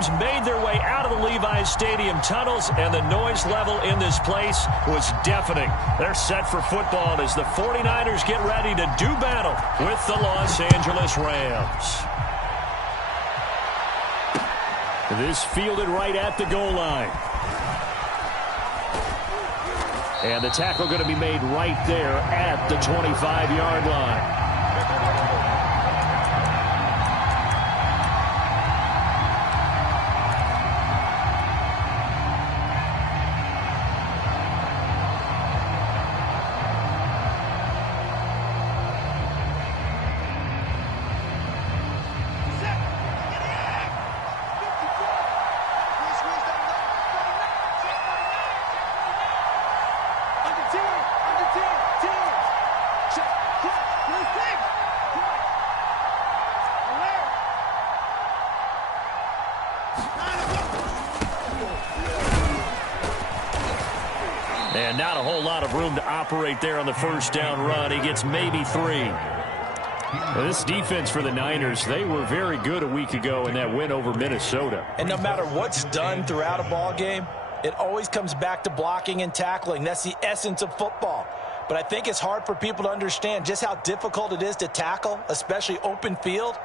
teams made their way out of the Levi's Stadium tunnels, and the noise level in this place was deafening. They're set for football as the 49ers get ready to do battle with the Los Angeles Rams. This fielded right at the goal line. And the tackle going to be made right there at the 25-yard line. And not a whole lot of room to operate there on the first down run. He gets maybe 3. Well, this defense for the Niners, they were very good a week ago in that win over Minnesota. And no matter what's done throughout a ball game, it always comes back to blocking and tackling. That's the essence of football. But I think it's hard for people to understand just how difficult it is to tackle, especially open field.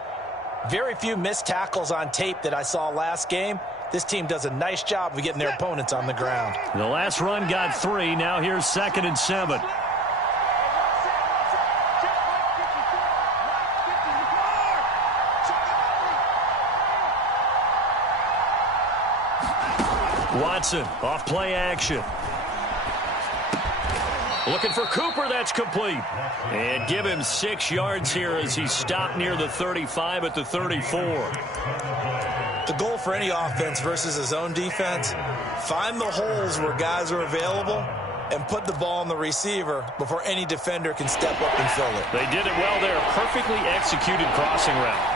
Very few missed tackles on tape that I saw last game. This team does a nice job of getting their opponents on the ground. The last run got 3. Now here's 2nd and 7. Watson off play action. Looking for Cooper. That's complete. And give him 6 yards here as he stopped near the 35 at the 34. The goal for any offense versus his own defense, find the holes where guys are available and put the ball on the receiver before any defender can step up and fill it. They did it well there. Perfectly executed crossing route.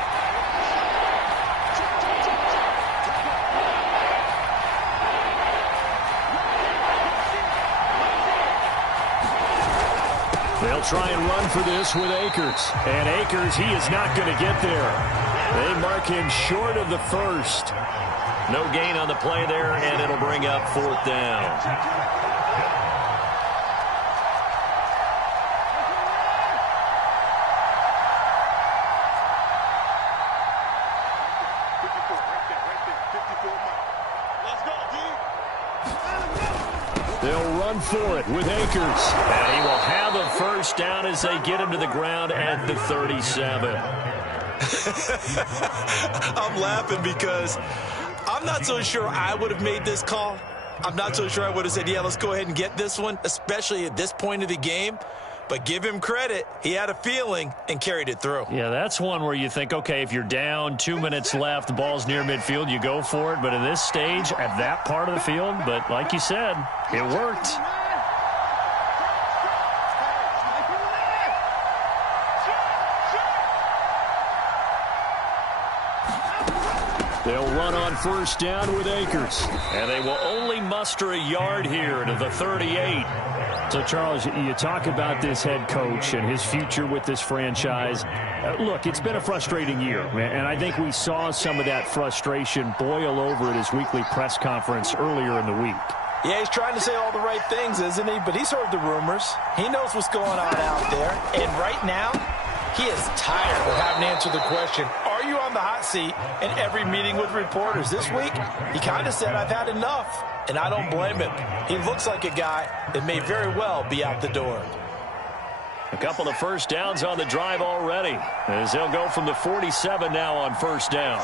They'll try and run for this with Akers. And Akers, he is not going to get there. They mark him short of the first. No gain on the play there, and it'll bring up 4th down. They'll run for it with Akers. And he will have a first down as they get him to the ground at the 37. I'm laughing because I'm not so sure I would have made this call. I'm not so sure I would have said, yeah, let's go ahead and get this one, especially at this point of the game. But give him credit. He had a feeling and carried it through. Yeah, that's one where you think, okay, if you're down, 2 minutes left, the ball's near midfield, you go for it. But at this stage, at that part of the field, but like you said, it worked. They'll run on first down with Akers. And they will only muster a yard here to the 38. So, Charles, you talk about this head coach and his future with this franchise. Look, it's been a frustrating year, and I think we saw some of that frustration boil over at his weekly press conference earlier in the week. Yeah, he's trying to say all the right things, isn't he? But he's heard the rumors. He knows what's going on out there. And right now, he is tired of having to answer the question, are you on the hot seat in every meeting with reporters? This week, he kind of said, I've had enough. And I don't blame him. He looks like a guy that may very well be out the door. A couple of first downs on the drive already, as they'll go from the 47 now on first down.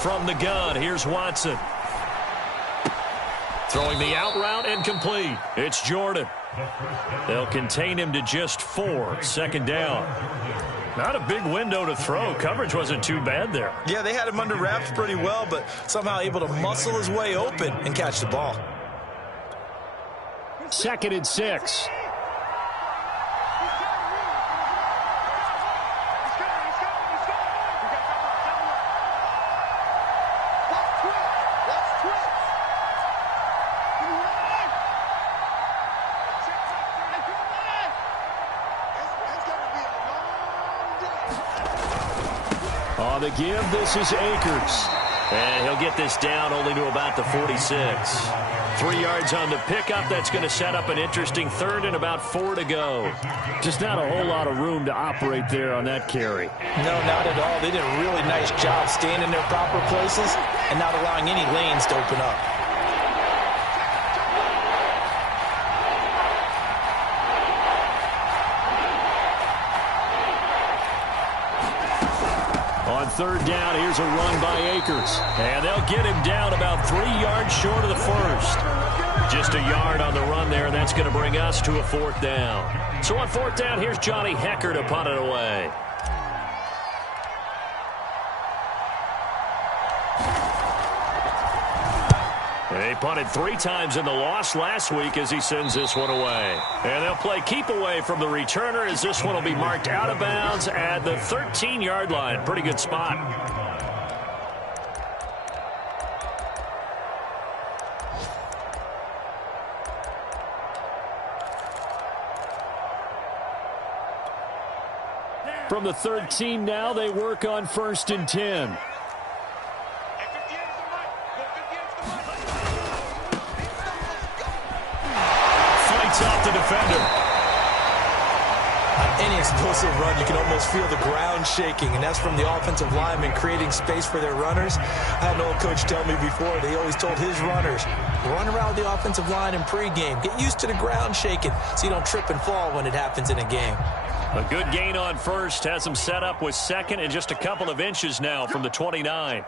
From the gun, here's Watson. Throwing the out route and complete. It's Jordan. They'll contain him to just 4. 2nd down. Not a big window to throw. Coverage wasn't too bad there. Yeah, they had him under wraps pretty well, but somehow able to muscle his way open and catch the ball. 2nd and 6. On the give, this is Akers. And he'll get this down only to about the 46. 3 yards on the pickup. That's going to set up an interesting third and about 4 to go. Just not a whole lot of room to operate there on that carry. No, not at all. They did a really nice job staying in their proper places and not allowing any lanes to open up. On third down, here's a run by Akers. And they'll get him down about 3 yards short of the first. Just a yard on the run there, and that's going to bring us to a 4th down. So on 4th down, here's Johnny Hecker to punt it away. They punted 3 times in the loss last week as he sends this one away. And they'll play keep away from the returner as this one will be marked out of bounds at the 13-yard line. Pretty good spot. From the 13 now, they work on 1st and 10. Off the defender. On any explosive run, you can almost feel the ground shaking, and that's from the offensive linemen creating space for their runners. I had an old coach tell me before, they always told his runners, run around the offensive line in pregame. Get used to the ground shaking so you don't trip and fall when it happens in a game. A good gain on first has them set up with 2nd and just a couple of inches now from the 29.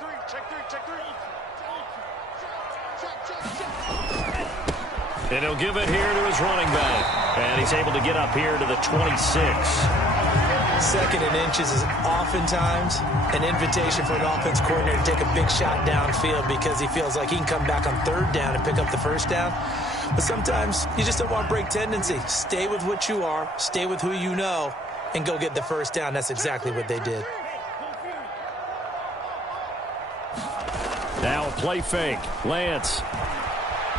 And he'll give it here to his running back. And he's able to get up here to the 26. 2nd and inches is oftentimes an invitation for an offense coordinator to take a big shot downfield because he feels like he can come back on 3rd down and pick up the 1st down. But sometimes you just don't want break tendency. Stay with what you are, stay with who you know, and go get the 1st down. That's exactly what they did. Now a play fake. Lance.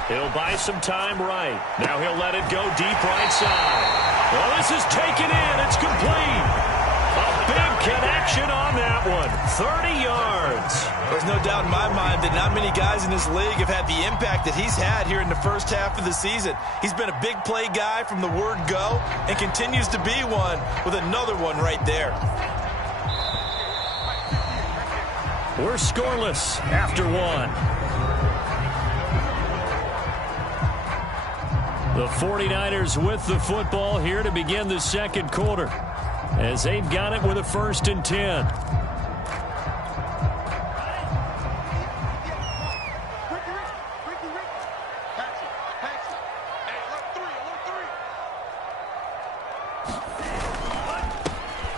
He'll buy some time right. Now he'll let it go deep right side. Well, this is taken in. It's complete. A big connection on that one. 30 yards. There's no doubt in my mind that not many guys in this league have had the impact that he's had here in the first half of the season. He's been a big play guy from the word go and continues to be one with another one right there. We're scoreless after 1. The 49ers with the football here to begin the 2nd quarter as they've got it with a 1st and 10.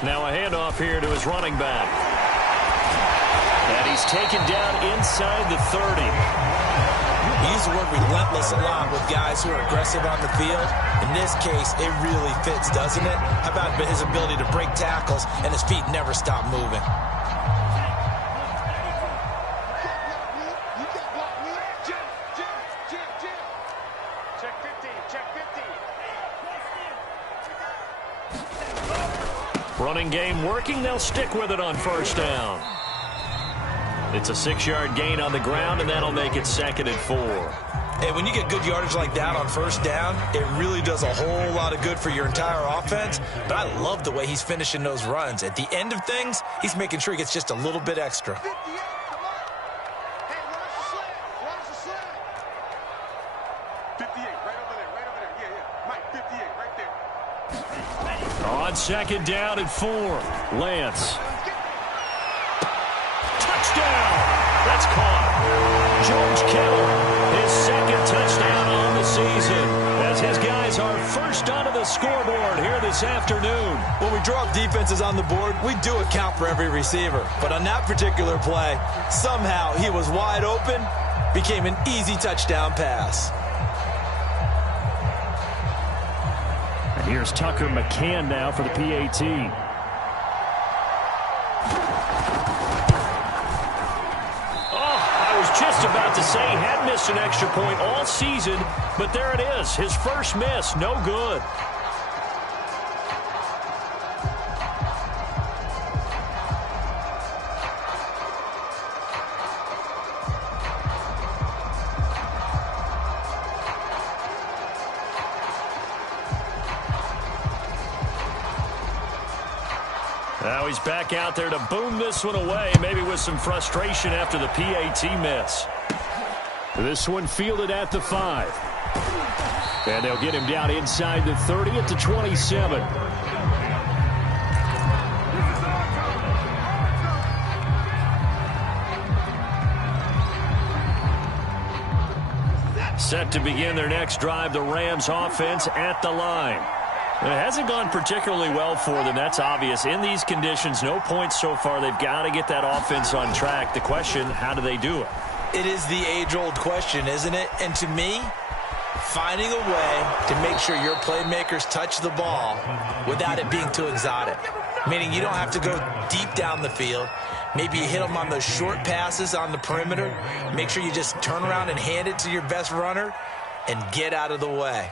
Now a handoff here to his running back. And he's taken down inside the 30. We use the word relentless a lot with guys who are aggressive on the field. In this case, it really fits, doesn't it? How about his ability to break tackles and his feet never stop moving? Running game working. They'll stick with it on 1st down. It's a 6-yard gain on the ground, and that'll make it 2nd and 4. Hey, when you get good yardage like that on 1st down, it really does a whole lot of good for your entire offense. But I love the way he's finishing those runs. At the end of things, he's making sure he gets just a little bit extra. On 2nd down and 4, Lance. Touchdown! That's caught. George Kittle, his 2nd touchdown on the season, as his guys are first onto the scoreboard here this afternoon. When we draw up defenses on the board, we do account for every receiver. But on that particular play, somehow he was wide open, became an easy touchdown pass. And here's Tucker McCann now for the PAT. Just about to say he had missed an extra point all season, but there it is. His first miss, no good. Now he's back out there to boom this one away, maybe with some frustration after the PAT miss. This one fielded at the 5. And they'll get him down inside the 30 at the 27. Set to begin their next drive, the Rams offense at the line. It hasn't gone particularly well for them. That's obvious. In these conditions, no points so far. They've got to get that offense on track. The question, how do they do it? It is the age-old question, isn't it? And to me, finding a way to make sure your playmakers touch the ball without it being too exotic. Meaning you don't have to go deep down the field. Maybe you hit them on those short passes on the perimeter. Make sure you just turn around and hand it to your best runner and get out of the way.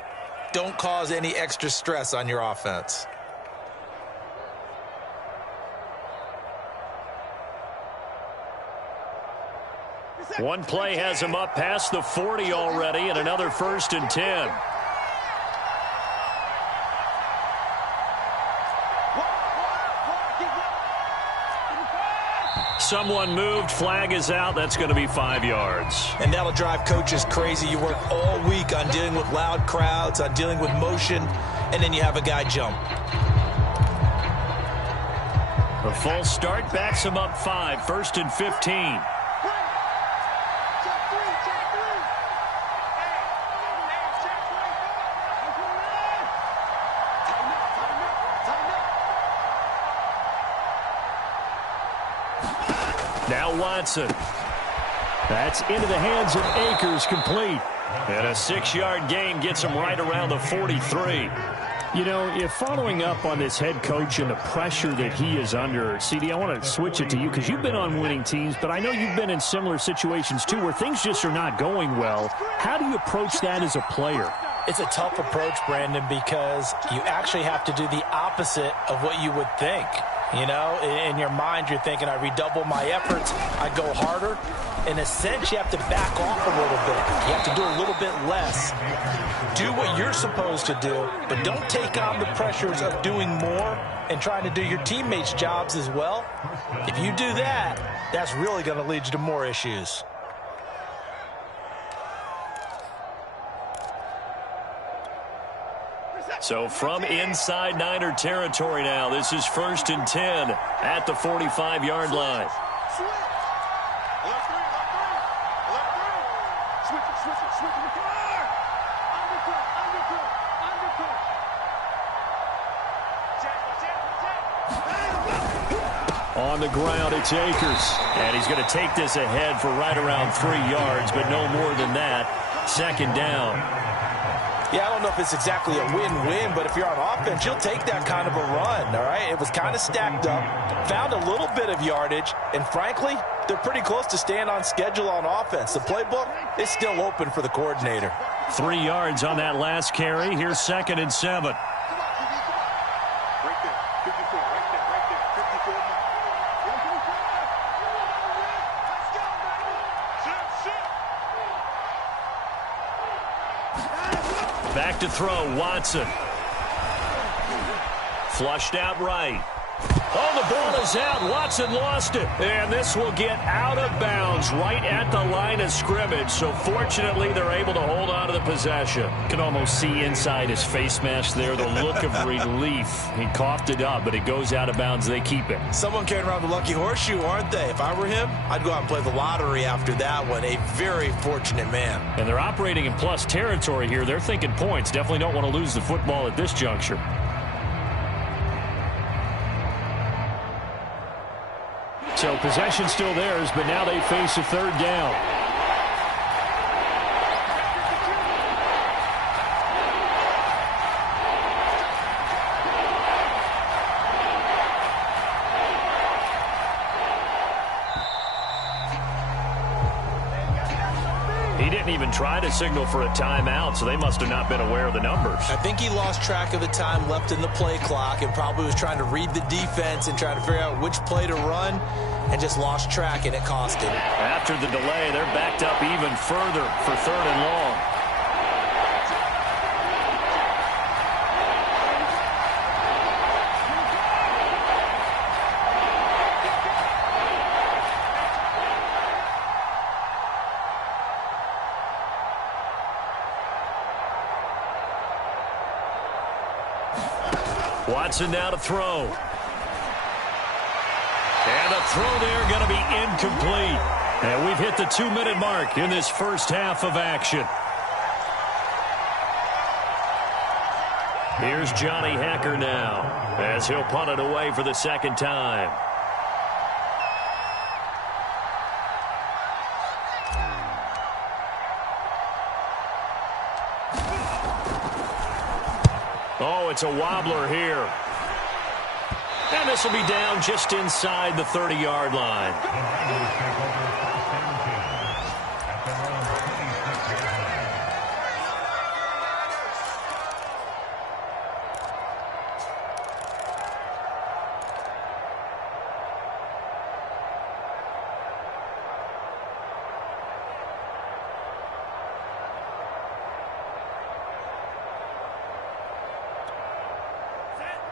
Don't cause any extra stress on your offense. One play has him up past the 40 already, and another 1st and 10. Someone moved. Flag is out. That's going to be 5 yards. And that'll drive coaches crazy. You work all week on dealing with loud crowds, on dealing with motion, and then you have a guy jump. A false start backs him up 5. 1st and 15. Now Watson. That's into the hands of Akers, complete. And a 6-yard gain gets him right around the 43. You know, if following up on this head coach and the pressure that he is under, CD, I want to switch it to you because you've been on winning teams, but I know you've been in similar situations too where things just are not going well. How do you approach that as a player? It's a tough approach, Brandon, because you actually have to do the opposite of what you would think. You know, in your mind, you're thinking, I redouble my efforts, I go harder. In a sense, you have to back off a little bit. You have to do a little bit less. Do what you're supposed to do, but don't take on the pressures of doing more and trying to do your teammates' jobs as well. If you do that, that's really going to lead you to more issues. So from inside Niner territory now, this is 1st and 10 at the 45-yard line. On the ground, it's Akers. And he's going to take this ahead for right around 3 yards, but no more than that. 2nd down. Yeah, I don't know if it's exactly a win-win, but if you're on offense, you'll take that kind of a run, all right? It was kind of stacked up, found a little bit of yardage, and frankly, they're pretty close to staying on schedule on offense. The playbook is still open for the coordinator. 3 yards on that last carry. Here's 2nd and 7. Back to throw, Watson. Flushed out right. Oh, the ball is out. Watson lost it. And this will get out of bounds right at the line of scrimmage. So fortunately, they're able to hold on to the possession. Can almost see inside his face mask there, the look of relief. He coughed it up, but it goes out of bounds. They keep it. Someone carrying around the lucky horseshoe, aren't they? If I were him, I'd go out and play the lottery after that one. A very fortunate man. And they're operating in plus territory here. They're thinking points. Definitely don't want to lose the football at this juncture. So possession still theirs, but now they face a 3rd down. He didn't even try to signal for a timeout, so they must have not been aware of the numbers. I think he lost track of the time left in the play clock and probably was trying to read the defense and trying to figure out which play to run and just lost track, and it cost him. After the delay, they're backed up even further for 3rd and long. Watson now to throw. And the throw there going to be incomplete. And we've hit the 2-minute mark in this first half of action. Here's Johnny Hacker now as he'll punt it away for the second time. Oh, it's a wobbler here. And this will be down just inside the 30-yard line.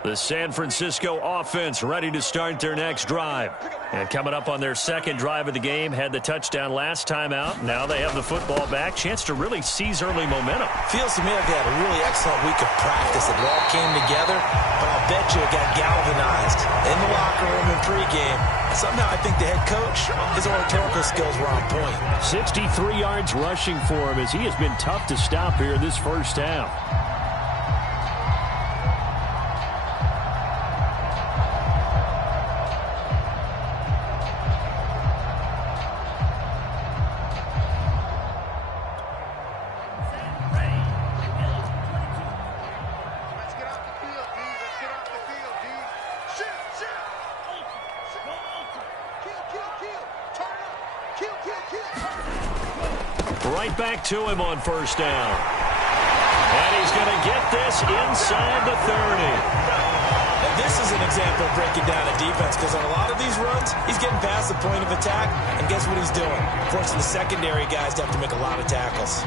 The San Francisco offense ready to start their next drive. And coming up on their second drive of the game, had the touchdown last time out. Now they have the football back. Chance to really seize early momentum. Feels to me like they had a really excellent week of practice. It all came together, but I'll bet you it got galvanized in the locker room in pregame. Somehow I think the head coach, his oratorical skills were on point. 63 yards rushing for him as he has been tough to stop here in this first half. Right back to him on first down. And he's going to get this inside the 30. Now this is an example of breaking down a defense, because on a lot of these runs, he's getting past the point of attack, and guess what he's doing? Forcing the secondary guys to have to make a lot of tackles.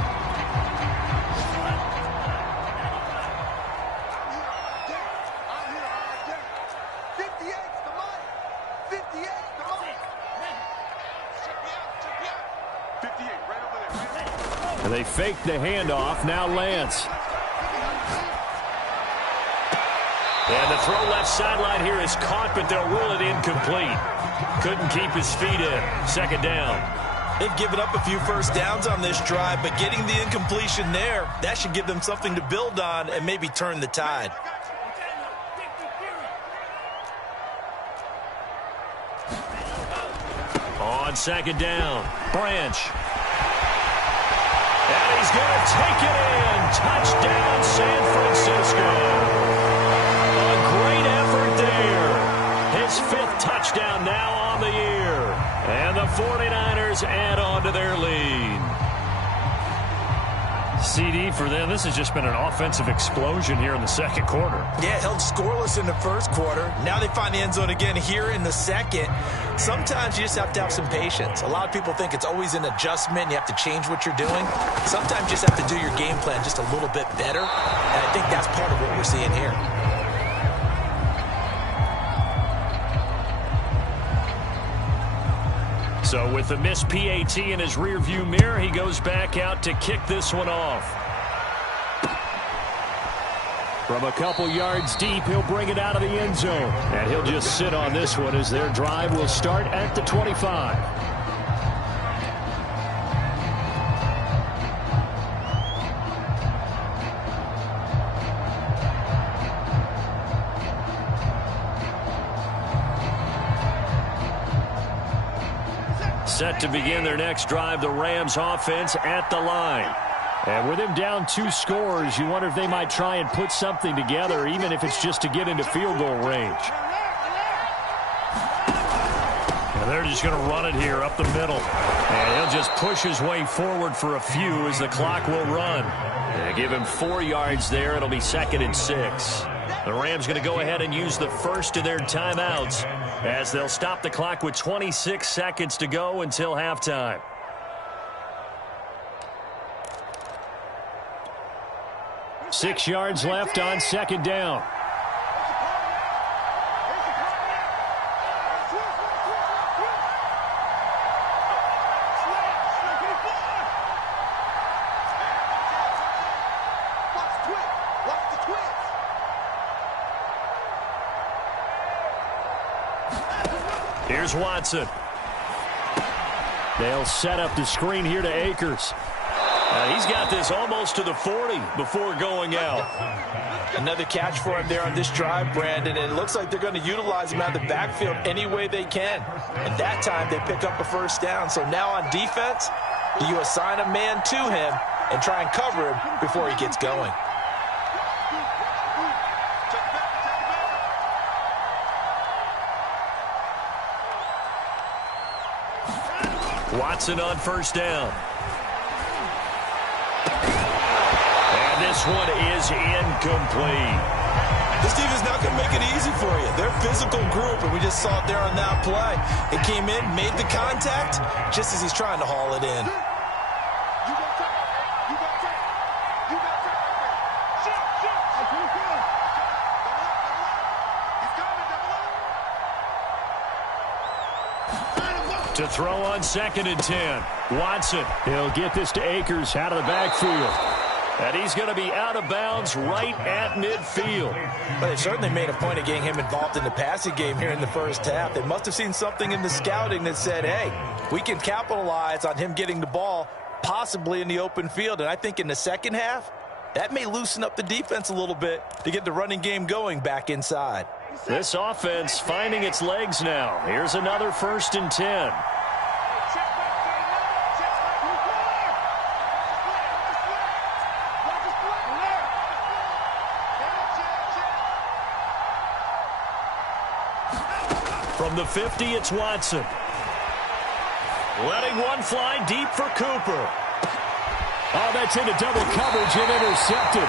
And they fake the handoff. Now Lance. And the throw left sideline here is caught, but they'll rule it incomplete. Couldn't keep his feet in. Second down. They've given up a few first downs on this drive, but getting the incompletion there, that should give them something to build on and maybe turn the tide. On second down, Branch. And he's going to take it in. Touchdown, San Francisco. A great effort there. His 5th touchdown now on the year. And the 49ers add on to their lead. CD for them, this has just been an offensive explosion here in the second quarter. Yeah, held scoreless in the first quarter. Now they find the end zone again here in the second. Sometimes you just have to have some patience. A lot of people think it's always an adjustment. You have to change what you're doing. Sometimes you just have to do your game plan just a little bit better. And I think that's part of what we're seeing here. So with the missed PAT in his rearview mirror, he goes back out to kick this one off. From a couple yards deep, he'll bring it out of the end zone. And he'll just sit on this one as their drive will start at the 25. Set to begin their next drive, the Rams offense at the line. And with him down 2 scores, you wonder if they might try and put something together, even if it's just to get into field goal range. And they're just going to run it here up the middle. And he'll just push his way forward for a few as the clock will run. And give him 4 yards there. It'll be 2nd and 6. The Rams going to go ahead and use the first of their timeouts as they'll stop the clock with 26 seconds to go until halftime. Six yards left on second down. Here's Watson. They'll set up the screen here to Akers. He's got this almost to the 40 before going out. Another catch for him there on this drive, Brandon, and it looks like they're going to utilize him out of the backfield any way they can. And that time they pick up a first down. So now on defense, do you assign a man to him and try and cover him before he gets going? Watson on first down. And this one is incomplete. This defense is not going to make it easy for you. They're a physical group, and we just saw it there on that play. It came in, made the contact, just as he's trying to haul it in. To throw on 2nd and 10. Watson, he'll get this to Akers out of the backfield. And he's going to be out of bounds right at midfield. But they certainly made a point of getting him involved in the passing game here in the first half. They must have seen something in the scouting that said, hey, we can capitalize on him getting the ball possibly in the open field. And I think in the second half, that may loosen up the defense a little bit to get the running game going back inside. This offense finding its legs now. Here's another 1st and 10. From the 50, it's Watson. Letting one fly deep for Cooper. Oh, that's into double coverage and intercepted.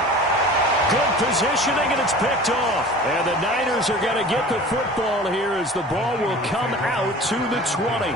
Good positioning, and it's picked off. And the Niners are going to get the football here as the ball will come out to the 20.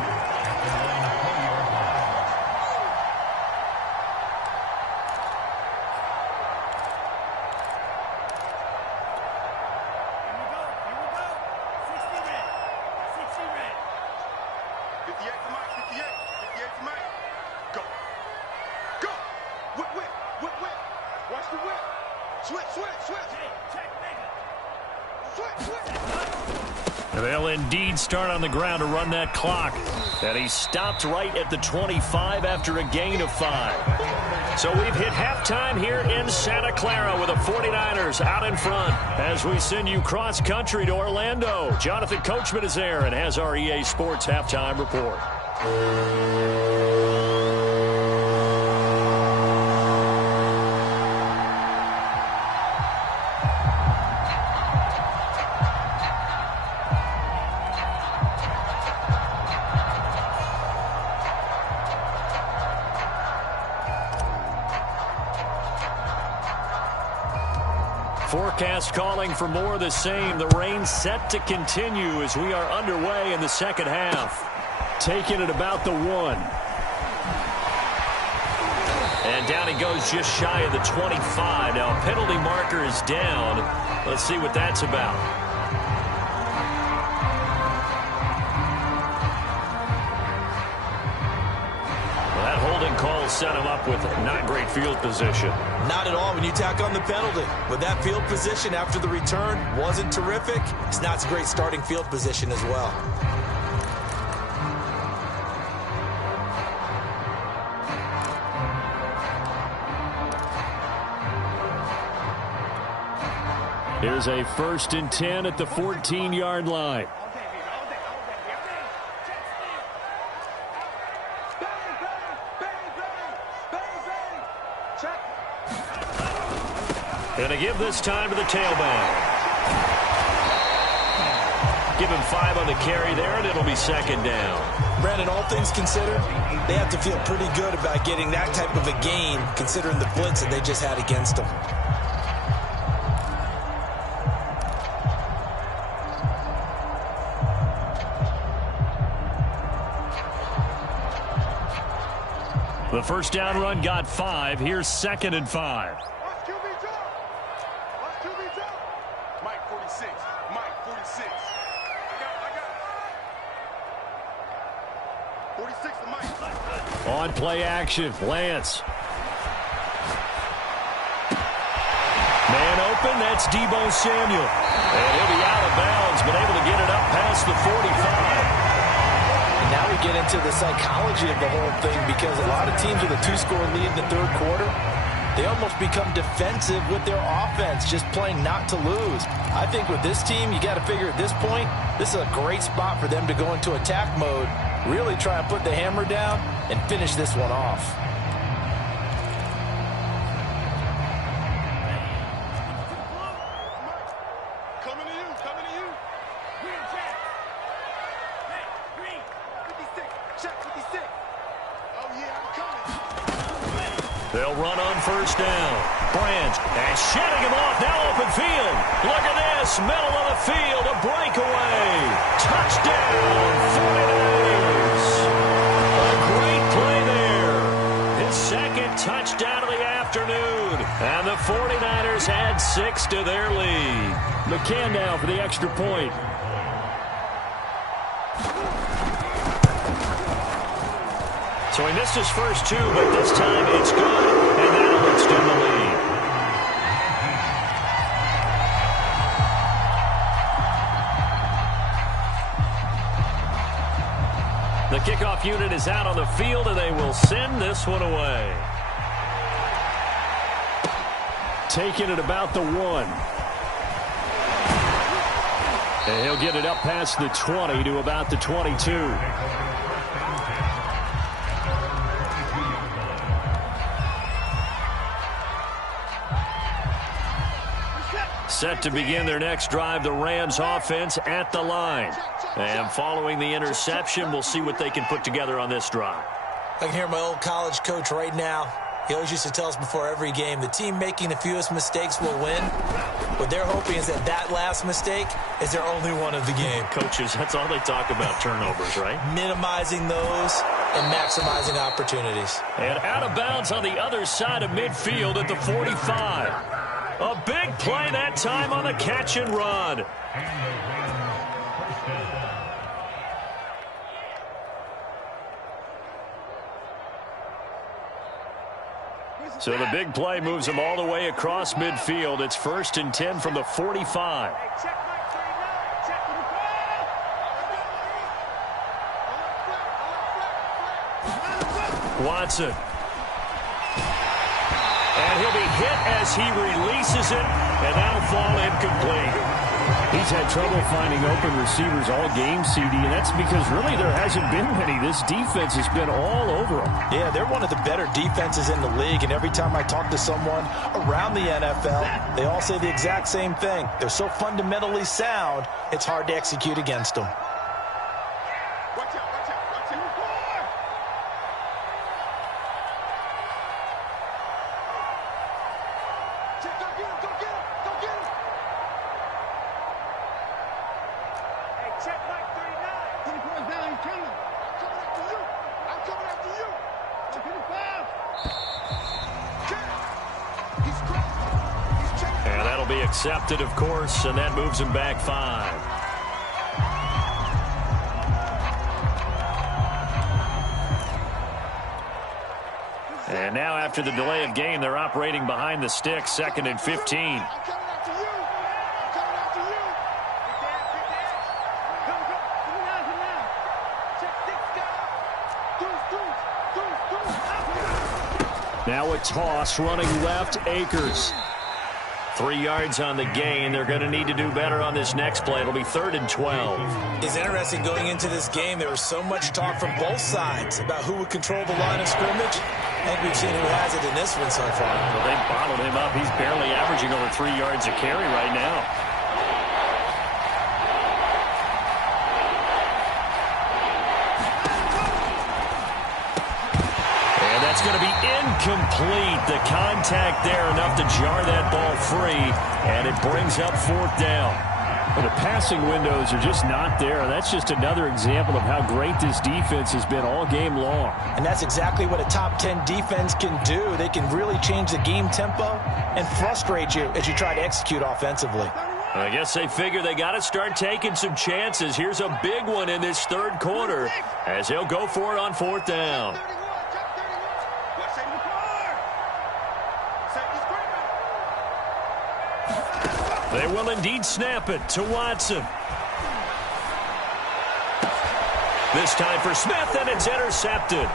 They'll indeed start on the ground to run that clock. And he stopped right at the 25 after a gain of 5. So we've hit halftime here in Santa Clara with the 49ers out in front. As we send you cross-country to Orlando, Jonathan Coachman is there and has our EA Sports halftime report. Forecast calling for more of the same. The rain set to continue as we are underway in the second half. Taking it about the 1. And down he goes just shy of the 25. Now a penalty marker is down. Let's see what that's about. Well, that holding call set him up with not great field position. Not at all when you tack on the penalty. But that field position after the return wasn't terrific. It's not a great starting field position as well. Here's a 1st and 10 at the 14-yard line. Going to give this time to the tailback. Give him 5 on the carry there, and it'll be 2nd down. Brandon, all things considered, they have to feel pretty good about getting that type of a gain, considering the blitz that they just had against them. The first down run got 5. Here's 2nd and 5. Mike 46. Mike 46. I got 46 to Mike. On play action, Lance. Man open, that's Deebo Samuel. And he'll be out of bounds, but able to get it up past the 45. Now we get into the psychology of the whole thing, because a lot of teams with a 2-score lead in the third quarter, they almost become defensive with their offense, just playing not to lose. I think with this team, you got to figure at this point, this is a great spot for them to go into attack mode, really try and put the hammer down and finish this one off. Coming to you, coming to you. Green check. Hey, green. 56, check 56. Oh, yeah, I'm coming. They'll run on first down. Branch, and shedding him off, now open field. Look at this, middle of the field, a breakaway. Touchdown, 49ers. A great play there. His second touchdown of the afternoon. And the 49ers add 6 to their lead. McCann now for the extra point. So he missed his first 2, but this time it's good, and that'll extend the lead. The kickoff unit is out on the field, and they will send this one away. Taking it about the 1. And he'll get it up past the 20 to about the 22. Set to begin their next drive, the Rams offense at the line. And following the interception, we'll see what they can put together on this drive. I can hear my old college coach right now. He always used to tell us before every game, the team making the fewest mistakes will win. What they're hoping is that that last mistake is their only one of the game. Coaches, that's all they talk about, turnovers, right? Minimizing those and maximizing opportunities. And out of bounds on the other side of midfield at the 45. A big play that time on the catch and run. So the big play moves them all the way across midfield. It's 1st and 10 from the 45. Watson. And he'll be hit as he releases it, and that'll fall incomplete. He's had trouble finding open receivers all game, CD, and that's because really there hasn't been many. This defense has been all over them. Yeah, they're one of the better defenses in the league, and every time I talk to someone around the NFL, they all say the exact same thing. They're so fundamentally sound, it's hard to execute against them. Watch out, watch out, watch out. Check, go get him, go get him, go get him. Hey, check Mike 39. 20 points down, he's coming. I'm coming after you. I'm coming after you. Check 25. Check. He's crossing. He's checking. And that'll be accepted, of course, and that moves him back 5. And now after the delay of game, they're operating behind the sticks, 2nd and 15. I'm coming after you. I'm coming after you. Come now. Check 6 guys. Deuce. Now a toss running left, Akers. 3 yards on the gain. They're going to need to do better on this next play. It'll be 3rd and 12. It's interesting going into this game. There was so much talk from both sides about who would control the line of scrimmage. I think we've seen who has it in this one so far. Well, they bottled him up. He's barely averaging over 3 yards a carry right now. And that's going to be incomplete. The contact there enough to jar that ball free, and it brings up 4th down. Well, the passing windows are just not there. That's just another example of how great this defense has been all game long. And that's exactly what a top 10 defense can do. They can really change the game tempo and frustrate you as you try to execute offensively. I guess they figure they got to start taking some chances. Here's a big one in this third quarter as he'll go for it on 4th down. They will indeed snap it to Watson. This time for Smith, and it's intercepted.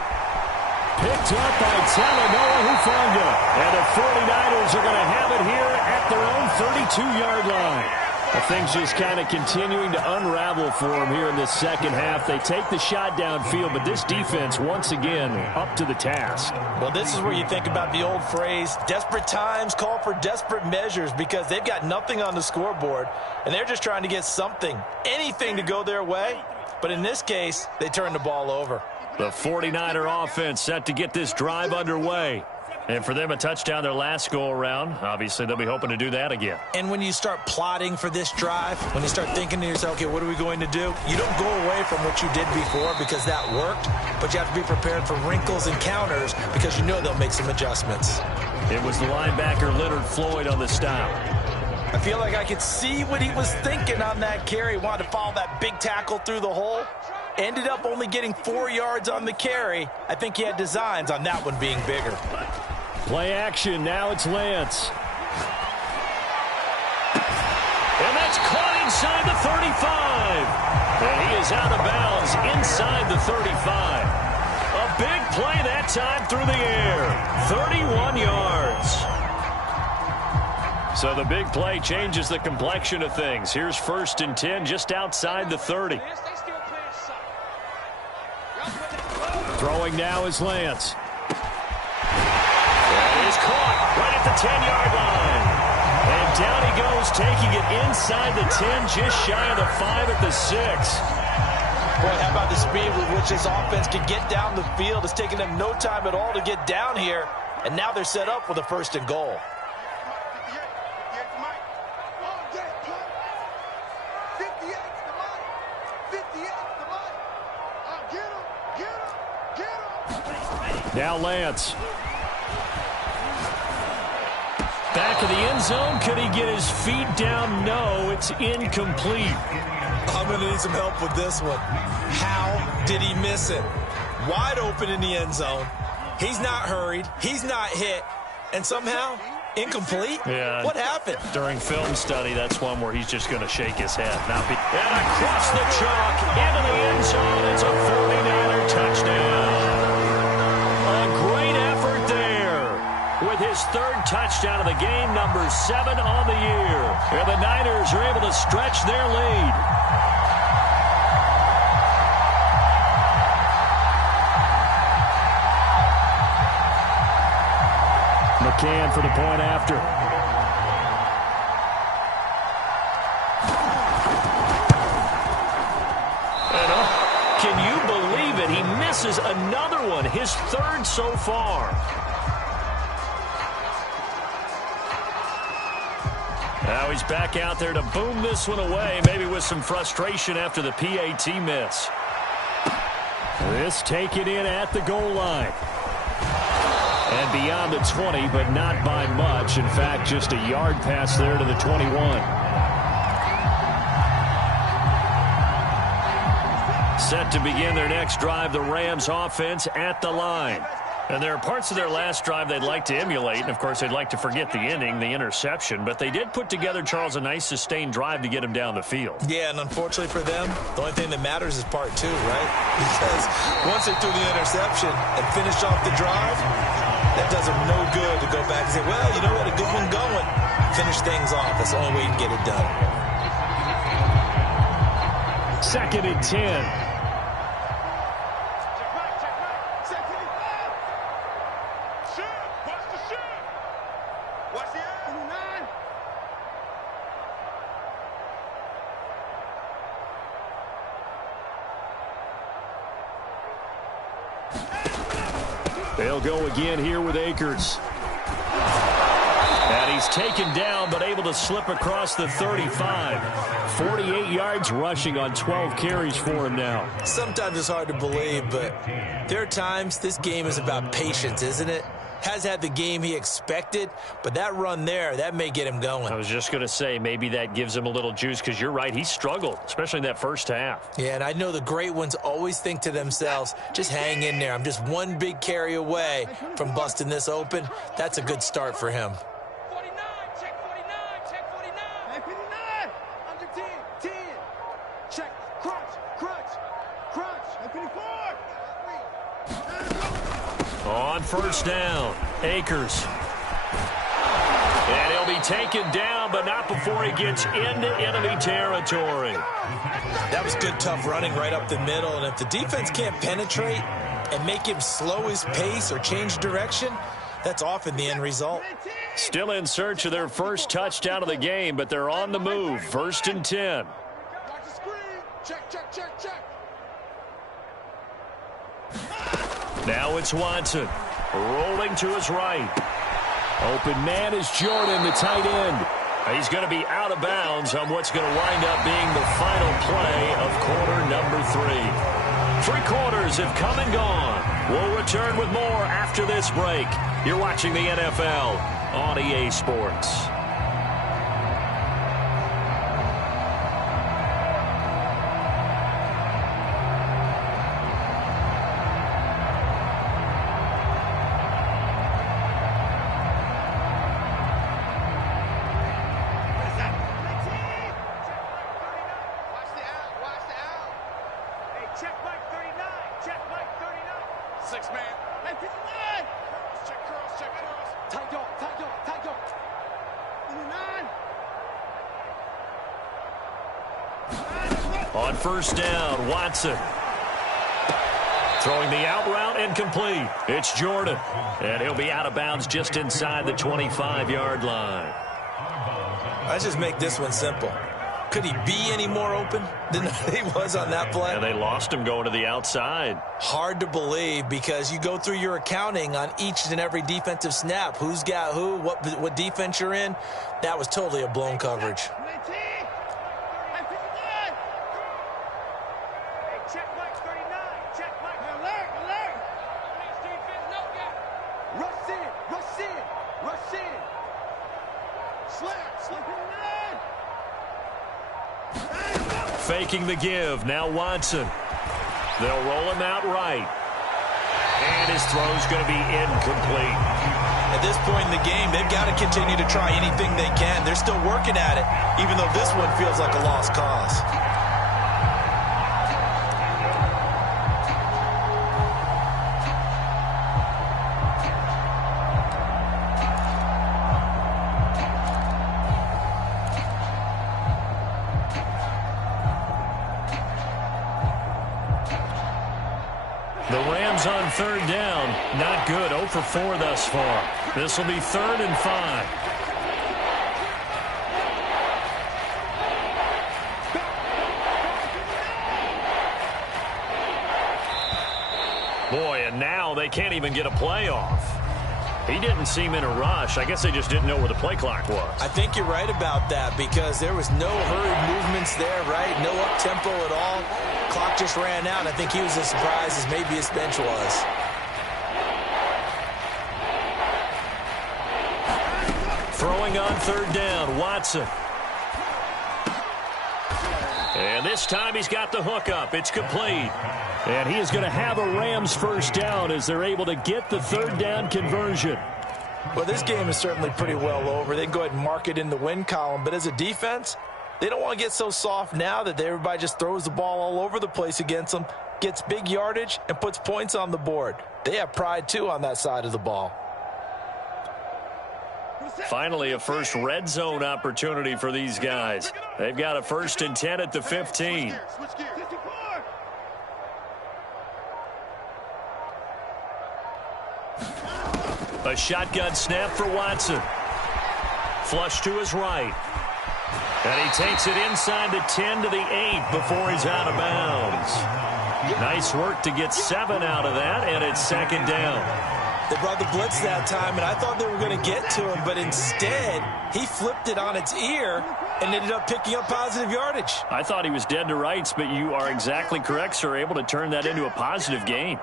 Picked up by Talanoa Hufanga. And the 49ers are going to have it here at their own 32-yard line. Well, things just kind of continuing to unravel for them here in this second half. They take the shot downfield, but this defense, once again, up to the task. Well, this is where you think about the old phrase, desperate times call for desperate measures, because they've got nothing on the scoreboard, and they're just trying to get something, anything to go their way. But in this case, they turn the ball over. The 49er offense set to get this drive underway. And for them, a touchdown their last go-around. Obviously, they'll be hoping to do that again. And when you start plotting for this drive, when you start thinking to yourself, okay, what are we going to do? You don't go away from what you did before because that worked, but you have to be prepared for wrinkles and counters because you know they'll make some adjustments. It was the linebacker Leonard Floyd on the stop. I feel like I could see what he was thinking on that carry. He wanted to follow that big tackle through the hole. Ended up only getting 4 yards on the carry. I think he had designs on that one being bigger. Play action. Now it's Lance. And that's caught inside the 35. And he is out of bounds inside the 35. A big play that time through the air. 31 yards. So the big play changes the complexion of things. Here's 1st and 10 just outside the 30. Throwing now is Lance. That is caught right at the 10-yard line. And down he goes, taking it inside the 10, just shy of the 5 at the 6. Boy, how about the speed with which this offense can get down the field? It's taken them no time at all to get down here. And now they're set up with a 1st and goal. Now Lance. Back of the end zone. Could he get his feet down? No, it's incomplete. I'm going to need some help with this one. How did he miss it? Wide open in the end zone. He's not hurried. He's not hit. And somehow, incomplete? Yeah. What happened? During film study, that's one where he's just going to shake his head. And across the chalk, into the end zone. It's a 49er touchdown. A great effort there with his 3rd touchdown of the game, number 7 on the year. And the Niners are able to stretch their lead. McCann for the point after. Can you believe it? He misses another one, his 3rd so far. Now he's back out there to boom this one away, maybe with some frustration after the PAT miss. This taken in at the goal line. And beyond the 20, but not by much. In fact, just a yard pass there to the 21. Set to begin their next drive, the Rams offense at the line. And there are parts of their last drive they'd like to emulate. And, of course, they'd like to forget the ending, the interception. But they did put together, Charles, a nice sustained drive to get him down the field. Yeah, and unfortunately for them, the only thing that matters is part 2, right? Because once they threw the interception and finished off the drive, that does them no good to go back and say, well, you know what, a good one going. Finish things off. That's the only way you can get it done. 2nd and 10. They'll go again here with Akers. And he's taken down, but able to slip across the 35. 48 yards rushing on 12 carries for him now. Sometimes it's hard to believe, but there are times this game is about patience, isn't it? Has had the game he expected, but that run there, that may get him going. I was just going to say, maybe that gives him a little juice, because you're right, he struggled, especially in that first half. Yeah, and I know the great ones always think to themselves, just hang in there. I'm just one big carry away from busting this open. That's a good start for him. 49, check 49, check 49. 49, under 10, 10. Check, crunch, crunch, crunch. On first down, Akers. And he'll be taken down, but not before he gets into enemy territory. That was good, tough running right up the middle. And if the defense can't penetrate and make him slow his pace or change direction, that's often the end result. Still in search of their first touchdown of the game, but they're on the move. 1st and 10. Check, check, check, check. Now it's Watson. Rolling to his right. Open man is Jordan, the tight end. He's going to be out of bounds on what's going to wind up being the final play of quarter number 3. 3 quarters have come and gone. We'll return with more after this break. You're watching the NFL on EA Sports. On first down, Watson. Throwing the out route incomplete. It's Jordan. And he'll be out of bounds just inside the 25-yard line. Let's just make this one simple. Could he be any more open than he was on that play? And they lost him going to the outside. Hard to believe because you go through your accounting on each and every defensive snap. Who's got who, what defense you're in. That was totally a blown coverage. Faking the give. Now Watson. They'll roll him out right. And his throw's going to be incomplete. At this point in the game, they've got to continue to try anything they can. They're still working at it, even though this one feels like a lost cause. On third down, not good. 0 for 4 thus far. This will be 3rd and 5. Boy, and now they can't even get a play off. He didn't seem in a rush. I guess they just didn't know where the play clock was. I think you're right about that because there was no hurried movements there, right? No up-tempo at all. Clock just ran out. I think he was as surprised as maybe his bench was. Throwing on third down, Watson. And this time he's got the hook up. It's complete. And he is going to have a Rams first down as they're able to get the third down conversion. Well, this game is certainly pretty well over. They can go ahead and mark it in the win column. But as a defense, they don't want to get so soft now that everybody just throws the ball all over the place against them, gets big yardage, and puts points on the board. They have pride, too, on that side of the ball. Finally, a first red zone opportunity for these guys. They've got a 1st and 10 at the 15. A shotgun snap for Watson. Flush to his right. And he takes it inside the 10 to the 8 before he's out of bounds. Nice work to get 7 out of that, and it's 2nd down. They brought the blitz that time, and I thought they were going to get to him, but instead, he flipped it on its ear and ended up picking up positive yardage. I thought he was dead to rights, but you are exactly correct, sir, able to turn that into a positive gain.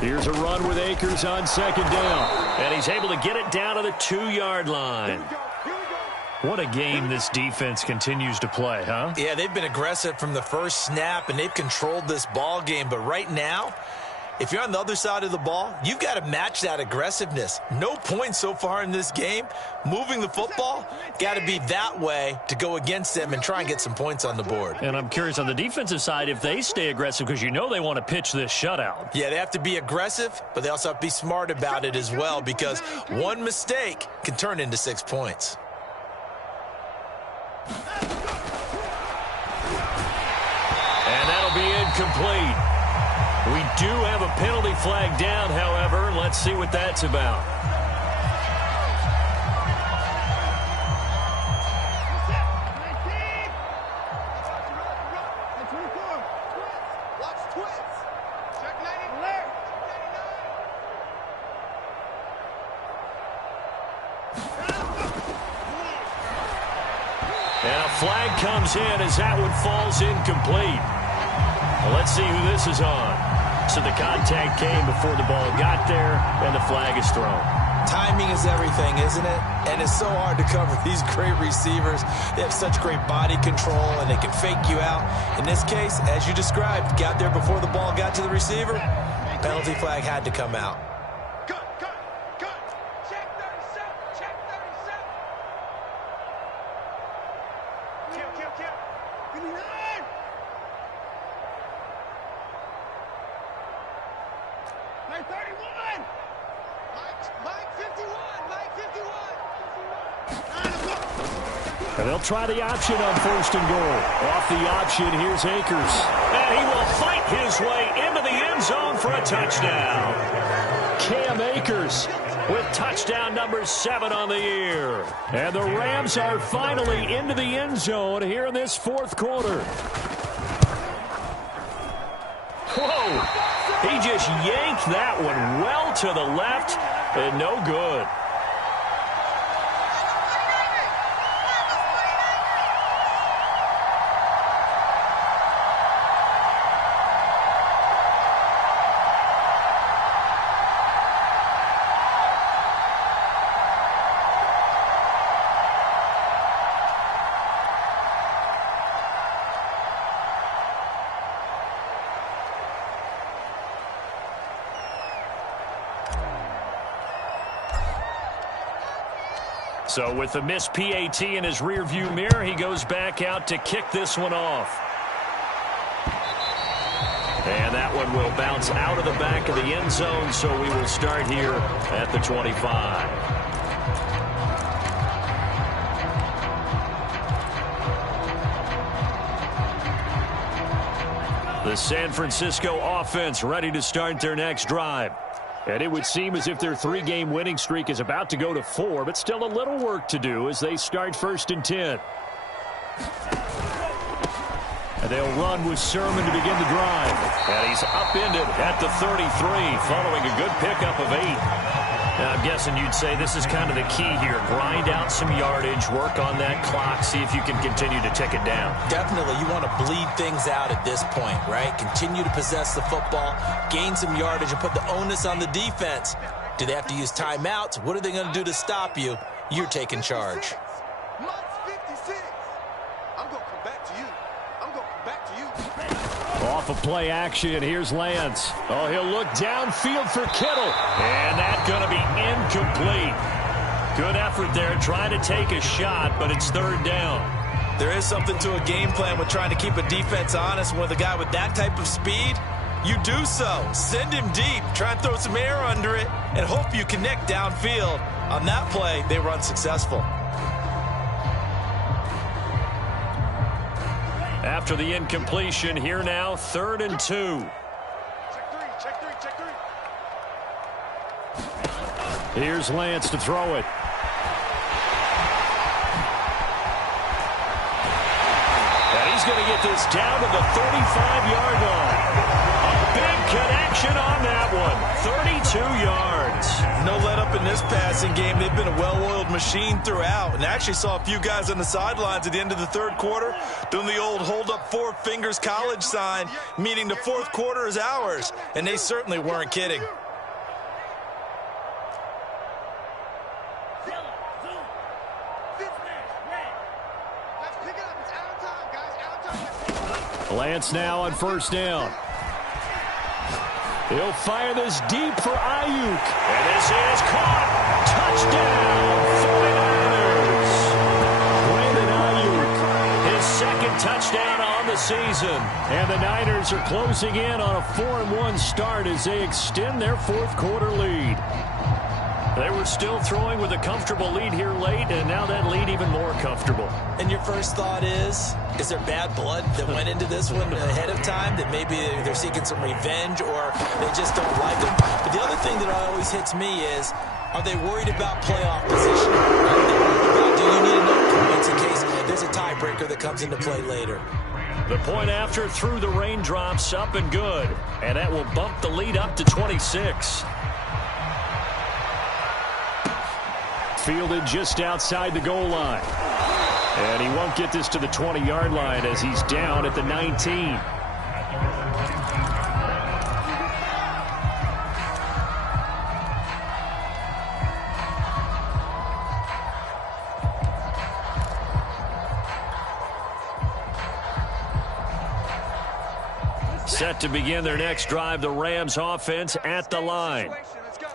Here's a run with Akers on 2nd down, and he's able to get it down to the 2-yard line. What a game this defense continues to play, huh? Yeah, they've been aggressive from the first snap, and they've controlled this ball game. But right now, if you're on the other side of the ball, you've got to match that aggressiveness. No points so far in this game. Moving the football, got to be that way to go against them and try and get some points on the board. And I'm curious on the defensive side if they stay aggressive, because you know they want to pitch this shutout. Yeah, they have to be aggressive, but they also have to be smart about it as well, because one mistake can turn into 6 points. And that'll be incomplete. We do have a penalty flag down, however. Let's see what that's about. And a flag comes in as that one falls incomplete. Well, let's see who this is on. So the contact came before the ball got there, and the flag is thrown. Timing is everything, isn't it? And it's so hard to cover these great receivers. They have such great body control, and they can fake you out. In this case, as you described, got there before the ball got to the receiver. Penalty flag had to come out. Check 37. Check 37. Kill. 59. Play 31. Mike 51. Mike 51. And they'll try the option on 1st and goal. Off the option, here's Akers. And he will fight his way into the end zone for a touchdown. Cam Akers with touchdown number 7 on the year. And the Rams are finally into the end zone here in this 4th quarter. Whoa! He just yanked that one well to the left, and no good. So with the missed PAT in his rearview mirror, he goes back out to kick this one off. And that one will bounce out of the back of the end zone, so we will start here at the 25. The San Francisco offense ready to start their next drive. And it would seem as if their 3-game winning streak is about to go to 4, but still a little work to do as they start 1st and 10. And they'll run with Sermon to begin the drive. And he's upended at the 33 following a good pickup of 8. Now, I'm guessing you'd say this is kind of the key here. Grind out some yardage, work on that clock, see if you can continue to tick it down. Definitely, you want to bleed things out at this point, right? Continue to possess the football, gain some yardage, and put the onus on the defense. Do they have to use timeouts? What are they going to do to stop you? You're taking charge. Mike's 56. I'm going to come back to you. Off of play action, here's Lance. Oh, he'll look downfield for Kittle. And that's going to be incomplete. Good effort there, trying to take a shot, but it's 3rd down. There is something to a game plan with trying to keep a defense honest. With a guy with that type of speed, you do so. Send him deep, try and throw some air under it, and hope you connect downfield. On that play, they were unsuccessful. After the incompletion, here now, 3rd and 2. Check three. Here's Lance to throw it. And he's going to get this down to the 35-yard line. A big connection on that one. 32 yards. No let up in this passing game. They've been a well-oiled machine throughout. And I actually saw a few guys on the sidelines at the end of the 3rd quarter doing the old hold up 4 fingers college sign, meaning the 4th quarter is ours. And they certainly weren't kidding. Lance now on 1st down. He'll fire this deep for Ayuk. And this is caught. Touchdown, 49ers. Brandon Ayuk, his second touchdown on the season. And the Niners are closing in on a 4-1 start as they extend their fourth quarter lead. They were still throwing with a comfortable lead here late, and now that lead even more comfortable. And your first thought is there bad blood that went into this one ahead of time, that maybe they're seeking some revenge or they just don't like them? But the other thing that always hits me is, are they worried about playoff position? Are they worried about, do you need enough points in case there's a tiebreaker that comes into play later? The point after through the raindrops, up and good. And that will bump the lead up to 26. Fielded just outside the goal line. And he won't get this to the 20-yard line as he's down at the 19. Set to begin their next drive, the Rams offense at the line.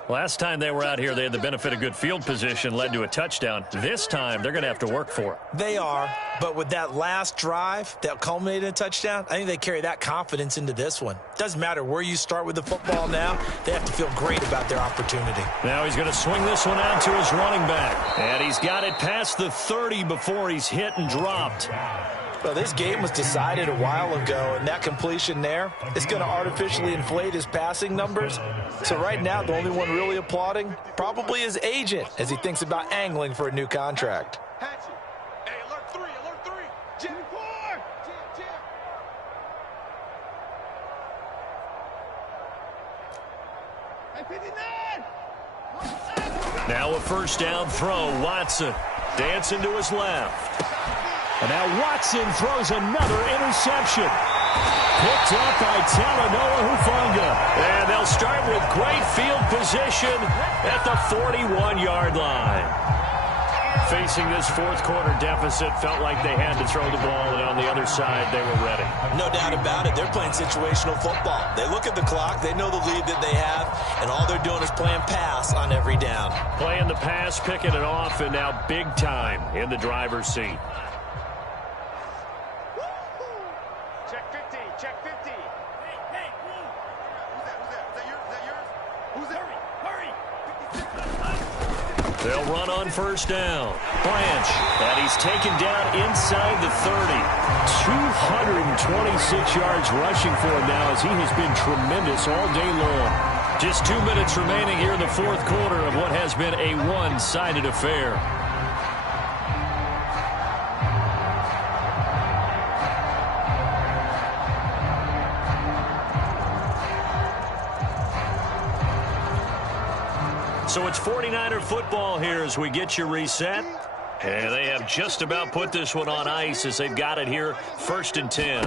Last time they were out here, they had the benefit of good field position, led to a touchdown. This time, they're going to have to work for it. They are, but with that last drive that culminated in a touchdown, I think they carry that confidence into this one. Doesn't matter where you start with the football now, they have to feel great about their opportunity. Now he's going to swing this one out to his running back. And he's got it past the 30 before he's hit and dropped. Well, this game was decided a while ago, and that completion there is going to artificially inflate his passing numbers. So right now, the only one really applauding probably his agent as he thinks about angling for a new contract. Hey, alert three. Jim 4. Jim. Hey, 59. Now a first down throw. Watson dancing to his left. And now Watson throws another interception. Picked up by Talanoa Hufanga. And they'll start with great field position at the 41-yard line. Facing this fourth quarter deficit, felt like they had to throw the ball, and on the other side, they were ready. No doubt about it. They're playing situational football. They look at the clock, they know the lead that they have, and all they're doing is playing pass on every down. Playing the pass, picking it off, and now big time in the driver's seat. Check 50. Hey, Blue. Who's that yours? Who's that? Hurry. They'll run on first down. Branch, and he's taken down inside the 30. 226 yards rushing for him now as he has been tremendous all day long. Just 2 minutes remaining here in the fourth quarter of what has been a one-sided affair. So it's 49er football here as we get you reset. And they have just about put this one on ice as they've got it here, 1st and 10.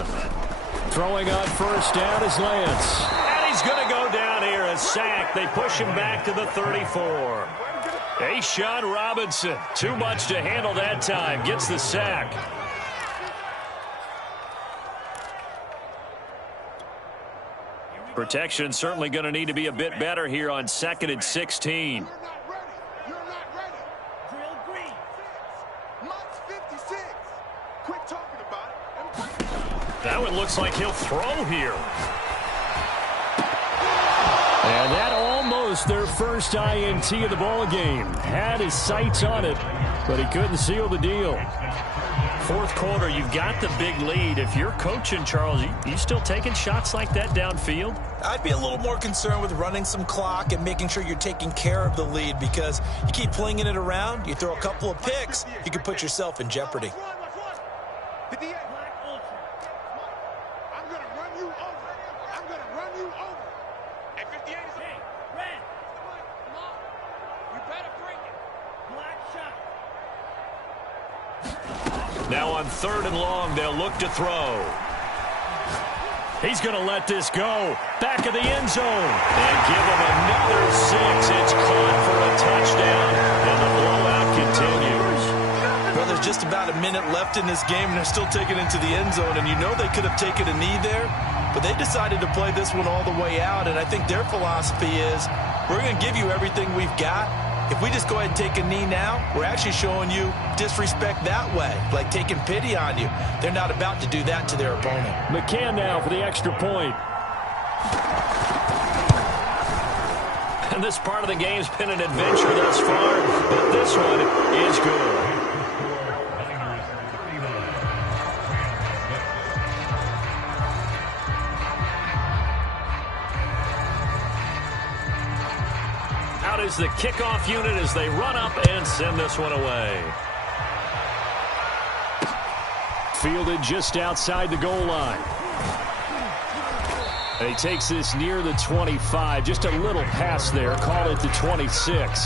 Throwing on first down is Lance. And he's going to go down here, a sack. They push him back to the 34. A'Shawn Robinson, too much to handle that time, gets the sack. Protection certainly going to need to be a bit better here on 2nd and 16. You're not ready. Drill green. Month's 56. Quit talking about it. That one looks like he'll throw here. And that almost their first INT of the ball game. Had his sights on it, but he couldn't seal the deal. Fourth quarter, you've got the big lead. If you're coaching, Charles, you still taking shots like that downfield? I'd be a little more concerned with running some clock and making sure you're taking care of the lead, because you keep flinging it around, you throw a couple of picks, you could put yourself in jeopardy. 58. I'm going to run you over. Hey, 58 is a red. Come on. You better bring it. Black shot. Now on 3rd and long, they'll look to throw. He's going to let this go. Back of the end zone. And give him another 6. It's caught for a touchdown, and the blowout continues. Well, there's just about a minute left in this game, and they're still taking it into the end zone. And you know they could have taken a knee there, but they decided to play this one all the way out. And I think their philosophy is, we're going to give you everything we've got. If we just go ahead and take a knee now, we're actually showing you disrespect that way, like taking pity on you. They're not about to do that to their opponent. McCann now for the extra point. And this part of the game's been an adventure thus far, but this one is good. Out is the kickoff unit as they run up and send this one away. Fielded just outside the goal line. And he takes this near the 25. Just a little pass there. Call it the 26.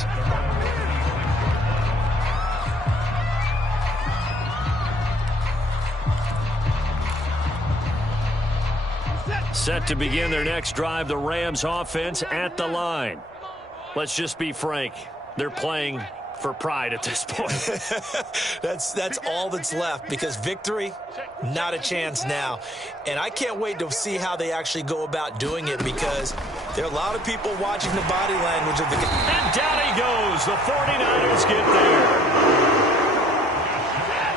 Set to begin their next drive, the Rams offense at the line. Let's just be frank. They're playing for pride at this point. That's all that's left, because victory, not a chance now. And I can't wait to see how they actually go about doing it, because there are a lot of people watching the body language of the game. And down he goes. The 49ers get there.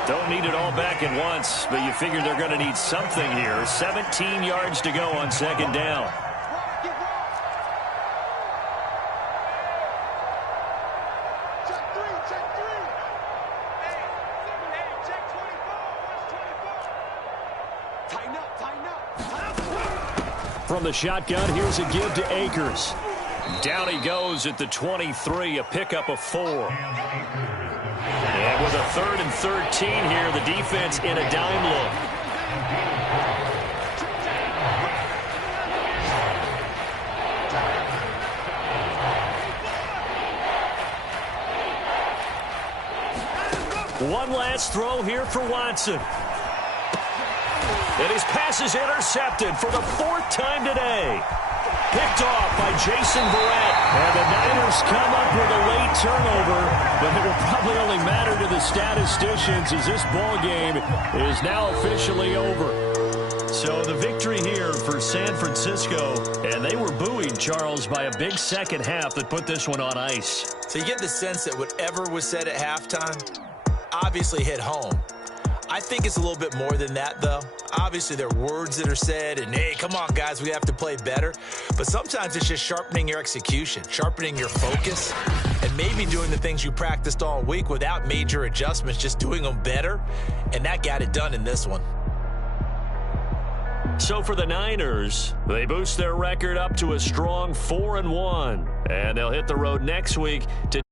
Don't need it all back at once, but you figure they're going to need something here. 17 yards to go on second down. From the shotgun, here's a give to Akers. Down he goes at the 23, a pickup of 4. And with a 3rd and 13 here, the defense in a dime look. One last throw here for Watson. And his pass is intercepted for the 4th time today. Picked off by Jason Verrett. And the Niners come up with a late turnover, but it will probably only matter to the statisticians as this ball game is now officially over. So the victory here for San Francisco, and they were buoyed, Charles, by a big second half that put this one on ice. So you get the sense that whatever was said at halftime obviously hit home. I think it's a little bit more than that, though. Obviously, there are words that are said, and, hey, come on, guys, we have to play better. But sometimes it's just sharpening your execution, sharpening your focus, and maybe doing the things you practiced all week without major adjustments, just doing them better. And that got it done in this one. So for the Niners, they boost their record up to a strong 4-1. And they'll hit the road next week to